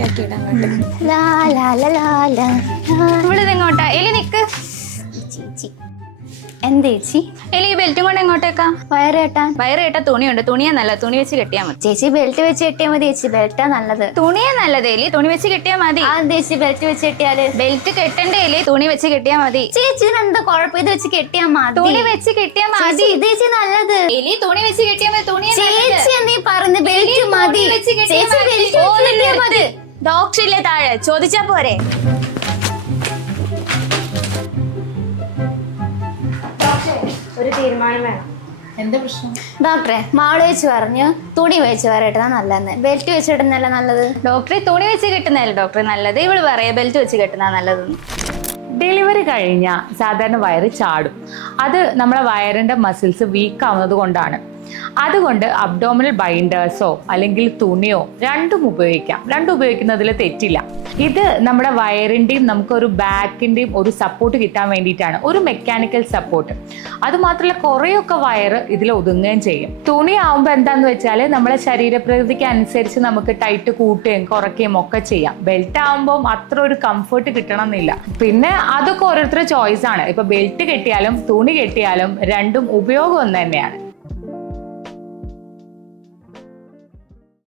Tight ആക്കി ഇടാൻ ഇവിടെ എങ്ങോട്ടാ എലി നിക്ക്. എന്തേച്ചി എലി ഈ ബെൽറ്റും കൊണ്ട് എങ്ങോട്ടേക്കാ? വയറ് കെട്ടാൻ. വയറ് കെട്ടാ തുണിയുണ്ട്. തുണിയെ നല്ല തുണി വെച്ച് കെട്ടിയാ മതി. ചേച്ചി ബെൽറ്റ് വെച്ച് കെട്ടിയാൽ മതി ചേച്ചി, ബെൽറ്റാ നല്ലത്. തുണിയെ നല്ലത് എലി, തുണി വെച്ച് കെട്ടിയാ മതി. ആ ചേച്ചി ബെൽറ്റ് വെച്ച് കെട്ടിയാല്. ബെൽറ്റ് കെട്ടണ്ടേ എലി, തുണി വെച്ച് കെട്ടിയാ മതി. ചേച്ചി എന്താ കുഴപ്പം, ഇത് വെച്ച് കെട്ടിയാ മതി. തുണി വെച്ച് കെട്ടിയാ മതി. ഇത് ചേച്ചി നല്ലത്. എലി തുണി വെച്ച് കെട്ടിയാ മതി. തുണി ചേച്ചി നീ പറഞ്ഞ ബെൽറ്റ് മതി. ഡോക്ടർ ഇല്ലേ താഴെ, ചോദിച്ചാ പോരെ? ഒരു തീരുമാനം വേണം. എന്താ പ്രശ്നം? ഡോക്ടറെ മാള് വെച്ച് പറഞ്ഞു തുണി വെച്ച് വരട്ടാ നല്ലതെന്ന്, ബെൽറ്റ് വെച്ചിടുന്നല്ല നല്ലത്. ഡോക്ടറെ തുണി വെച്ച് കെട്ടുന്നതല്ലേ ഡോക്ടറെ നല്ലത്, ഇവള് പറയാ ബെൽറ്റ് വെച്ച് കെട്ടുന്ന നല്ലതെന്ന്. ഡെലിവറി കഴിഞ്ഞാൽ സാധാരണ വയറ് ചാടും. അത് നമ്മളെ വയറിന്റെ മസിൽസ് വീക്ക് ആവുന്നത് കൊണ്ടാണ്. അതുകൊണ്ട് അബ്ഡോമിനൽ ബൈൻഡേഴ്സോ അല്ലെങ്കിൽ തുണിയോ രണ്ടും ഉപയോഗിക്കാം. രണ്ടും ഉപയോഗിക്കുന്നതിൽ തെറ്റില്ല. ഇത് നമ്മുടെ വയറിൻ്റെയും നമുക്കൊരു ബാക്കിൻ്റെയും ഒരു സപ്പോർട്ട് കിട്ടാൻ വേണ്ടിയിട്ടാണ്, ഒരു മെക്കാനിക്കൽ സപ്പോർട്ട്. അതുമാത്രമല്ല കുറേയൊക്കെ വയറ് ഇതിൽ ഒതുങ്ങുകയും ചെയ്യും. തുണി ആവുമ്പോൾ എന്താന്ന് വെച്ചാൽ നമ്മളെ ശരീരപ്രകൃതിക്ക് അനുസരിച്ച് നമുക്ക് ടൈറ്റ് കൂട്ടുകയും കുറയ്ക്കുകയും ഒക്കെ ചെയ്യാം. ബെൽറ്റ് ആവുമ്പോൾ അത്ര ഒരു കംഫർട്ട് കിട്ടണം എന്നില്ല. പിന്നെ അതൊക്കെ ഓരോരുത്തരുടെ ചോയ്സ് ആണ്. ഇപ്പൊ ബെൽറ്റ് കെട്ടിയാലും തുണി കെട്ടിയാലും രണ്ടും ഉപയോഗം ഒന്ന് തന്നെയാണ്.